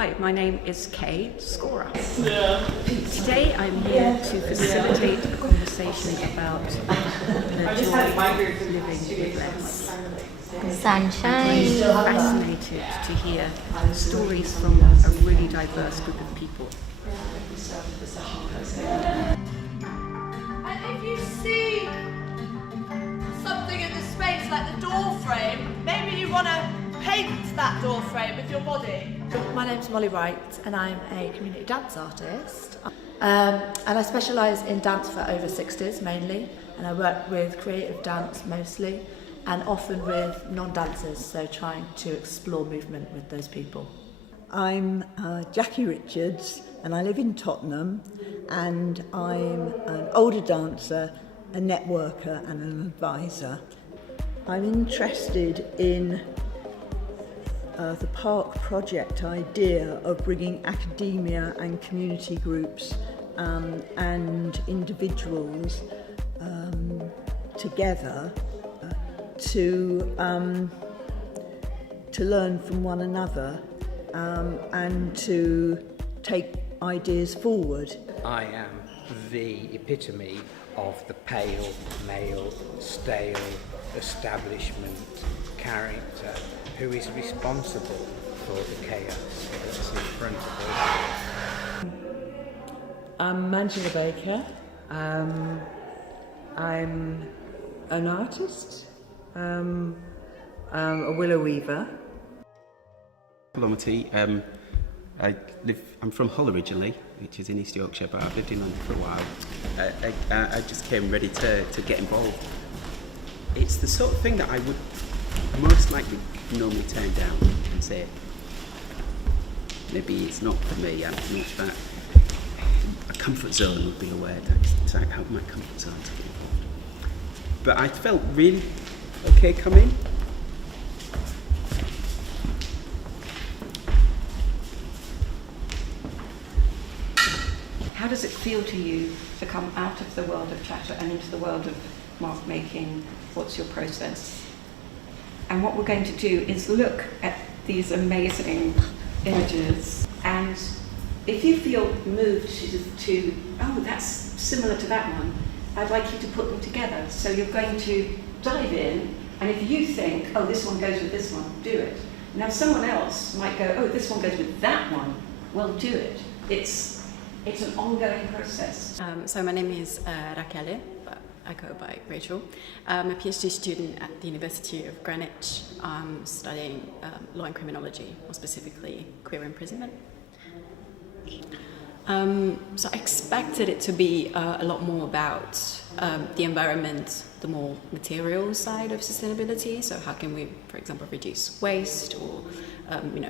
Hi, my name is Kay Scorah. Today I'm here to facilitate a conversation about the joy of living with less. Sunshine. I'm fascinated to hear stories from a really diverse group of people. And if you see something in the space like the door frame, maybe you want to paint that door frame with your body. My name's Molly Wright and I'm a community dance artist. And I specialise in dance for over 60s mainly, and I work with creative dance mostly and often with non-dancers, so trying to explore movement with those people. I'm Jaqueline Richards and I live in Tottenham, and I'm an older dancer, a networker and an advisor. I'm interested in the PARKE project idea of bringing academia and community groups and individuals together to learn from one another and to take ideas forward. I am the epitome of the pale, male, stale, establishment character who is responsible for the chaos that's in front of us. I'm Angela Baker. I'm an artist, a willow weaver. I'm from Hull originally, which is in East Yorkshire, but I've lived in London for a while. I just came ready to get involved. It's the sort of thing that I would most likely normally turn down and say, maybe it's not for me. I'm much that a comfort zone would be a word to help my comfort zone to get involved. But I felt really okay coming. How does it feel to you to come out of the world of chatter and into the world of mark making? What's your process? And what we're going to do is look at these amazing images, and if you feel moved to oh, that's similar to that one, I'd like you to put them together. So you're going to dive in, and if you think, oh, this one goes with this one, do it. Now someone else might go, oh, this one goes with that one, well, do it. It's an ongoing process. So my name is Raquel, but I go by Rachel. I'm a PhD student at the University of Greenwich, studying law and criminology, more specifically queer imprisonment. So I expected it to be a lot more about the environment, the more material side of sustainability. So how can we, for example, reduce waste or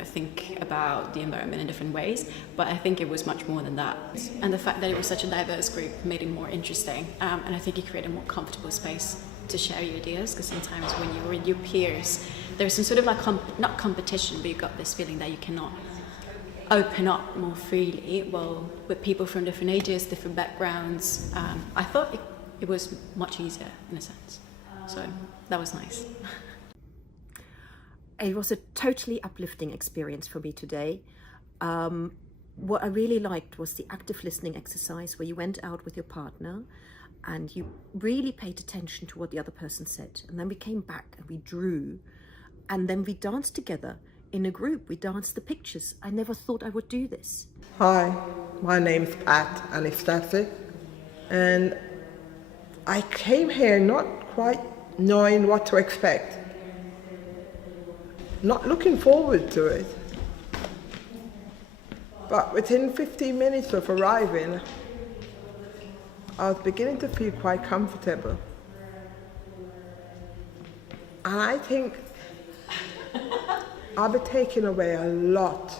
think about the environment in different ways? But I think it was much more than that. And the fact that it was such a diverse group made it more interesting. And I think it created a more comfortable space to share your ideas, because sometimes when you're with your peers, there's some sort of like, not competition, but you got this feeling that you cannot open up more freely. Well, with people from different ages, different backgrounds, I thought it was much easier in a sense. So that was nice. It was a totally uplifting experience for me today. What I really liked was the active listening exercise, where you went out with your partner and you really paid attention to what the other person said. And then we came back and we drew, and then we danced together in a group. We danced the pictures. I never thought I would do this. Hi, my name's Pat Anastasia, and I came here not quite knowing what to expect. Not looking forward to it. But within 15 minutes of arriving, I was beginning to feel quite comfortable. And I think I'll be taking away a lot.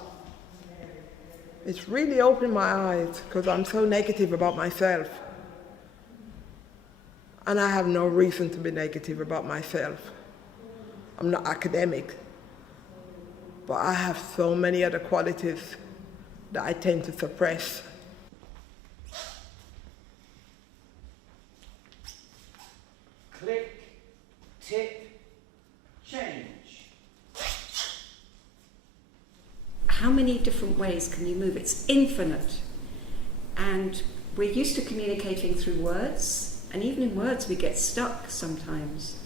It's really opened my eyes, because I'm so negative about myself. And I have no reason to be negative about myself. I'm not academic. But I have so many other qualities that I tend to suppress. Click, tip, change. How many different ways can you move? It's infinite. And we're used to communicating through words, and even in words we get stuck sometimes.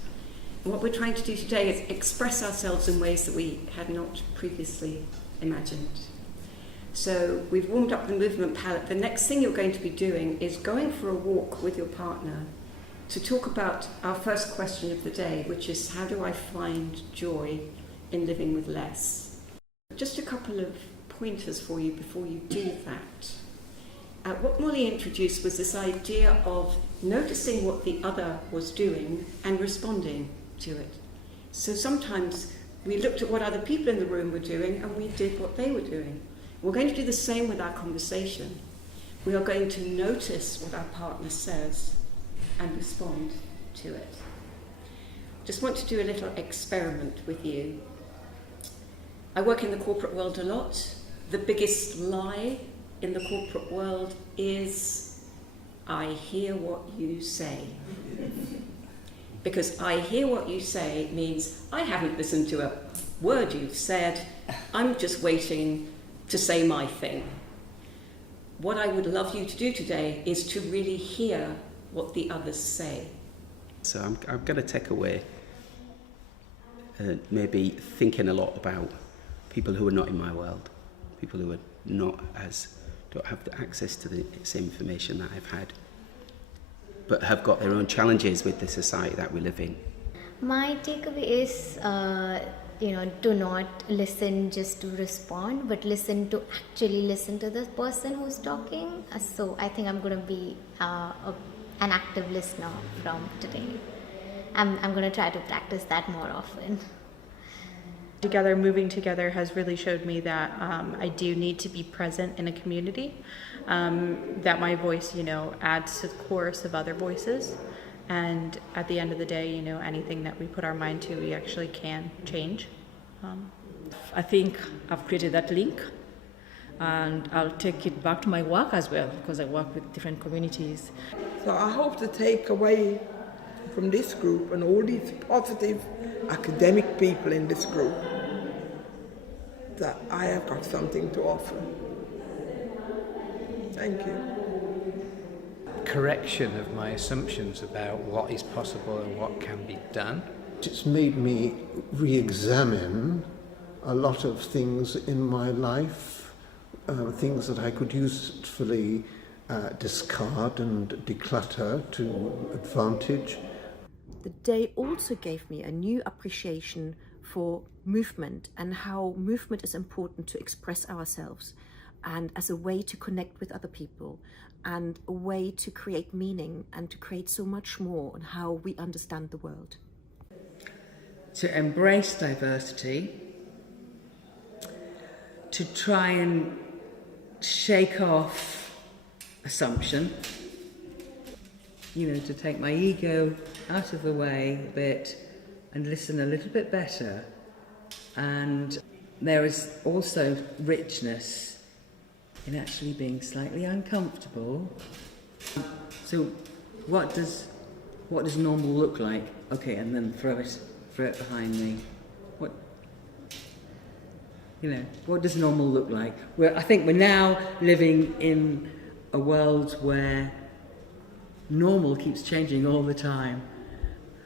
And what we're trying to do today is express ourselves in ways that we had not previously imagined. So we've warmed up the movement palette. The next thing you're going to be doing is going for a walk with your partner to talk about our first question of the day, which is, how do I find joy in living with less? Just a couple of pointers for you before you do that. What Molly introduced was this idea of noticing what the other was doing and responding to it. So sometimes we looked at what other people in the room were doing and we did what they were doing. We're going to do the same with our conversation. We are going to notice what our partner says and respond to it. Just want to do a little experiment with you. I work in the corporate world a lot. The biggest lie in the corporate world is, I hear what you say. Because I hear what you say means I haven't listened to a word you've said, I'm just waiting to say my thing. What I would love you to do today is to really hear what the others say. So I'm going to take away maybe thinking a lot about people who are not in my world, people who are not don't have the access to the same information that I've had, but have got their own challenges with the society that we live in. My takeaway is, do not listen just to respond, but listen to actually listen to the person who's talking. So I think I'm going to be an active listener from today. I'm going to try to practice that more often. Moving together has really showed me that I do need to be present in a community, that my voice, adds to the chorus of other voices. And at the end of the day, anything that we put our mind to, we actually can change. I think I've created that link, and I'll take it back to my work as well, because I work with different communities. So I hope to take away from this group and all these positive academic people in this group that I have got something to offer. Thank you. Correction of my assumptions about what is possible and what can be done. It's made me re-examine a lot of things in my life, things that I could usefully discard and declutter to advantage. The day also gave me a new appreciation for movement and how movement is important to express ourselves and as a way to connect with other people and a way to create meaning and to create so much more on how we understand the world. To embrace diversity, to try and shake off assumption, to take my ego out of the way a bit and listen a little bit better. And there is also richness in actually being slightly uncomfortable. So what does normal look like? Okay, and then throw it behind me. What does normal look like? I think we're now living in a world where normal keeps changing all the time,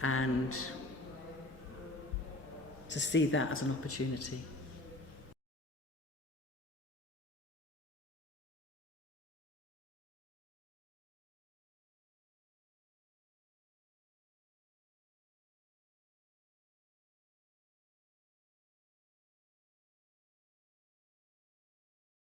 and to see that as an opportunity.